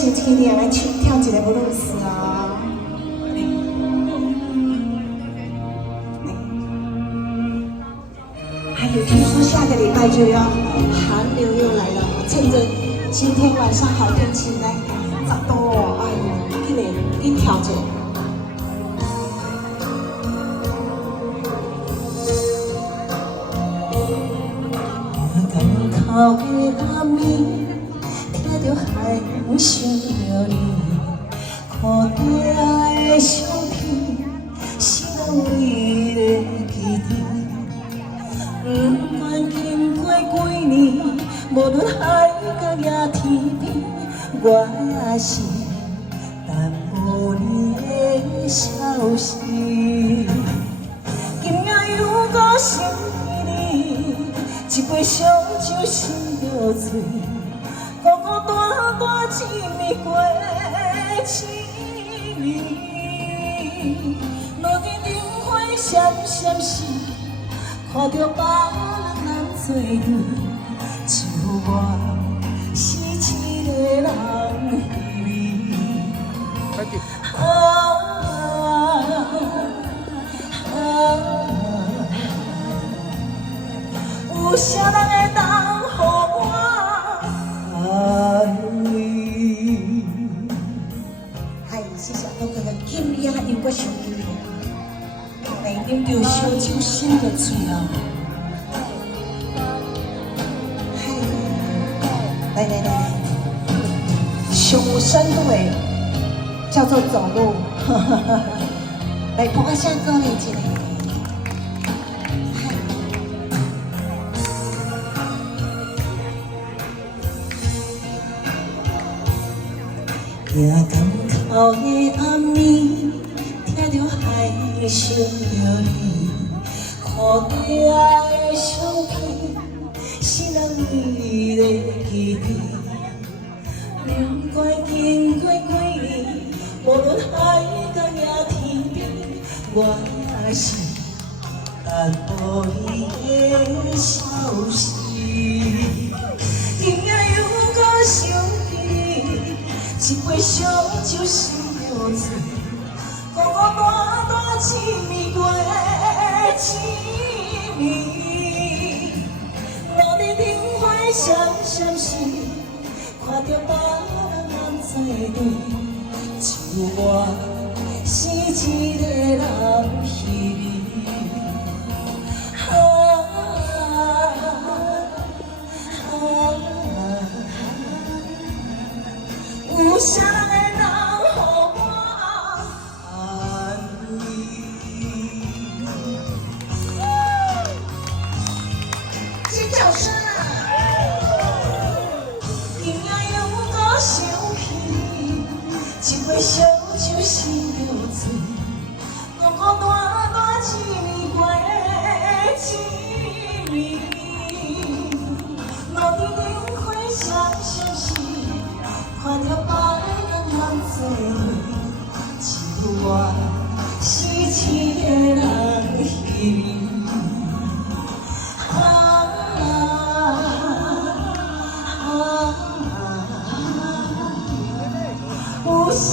先请你来跳一个布鲁斯哦。还有听说下个礼拜就要寒流又来了，趁着今天晚上好天气来10度哦，哎呦，这个你跳一下。 头的暗暝，听着海风想着你，看底的相片，是咱为了记忆。不管经过几年，无论海角也天边，我也是等无你的消息。今夜又搁想你。 一杯烧酒醒着醉，孤孤单单一暝过凄迷。落日灯火闪闪闪，看着别人难做对，就我是一个人虚有啥人会当予我安慰？嗨，谢谢我哥哥，今夜又搁想你了，来啉着烧酒醒着醉哦。嗨，来，上有深度的叫做走路，来播个声歌嚟一个。 夜港头的暗暝，听着海想着你，看底的相片，是咱为了记忆。不管经过几年，无论海角也天边，我也是等无你的消息。今夜又搁想你。 一杯烧酒醒着醉，孤孤单单一暝过凄迷。落日灯火闪闪闪，看着别人难做对，就我是一个人虚迷。有啥人会当予我安慰？尖叫声啊！今夜又搁想起，一杯烧酒醒着醉，孤孤单单一暝过凄迷。落日灯火闪闪闪，看着。 只有我是一个人虚迷。有啥？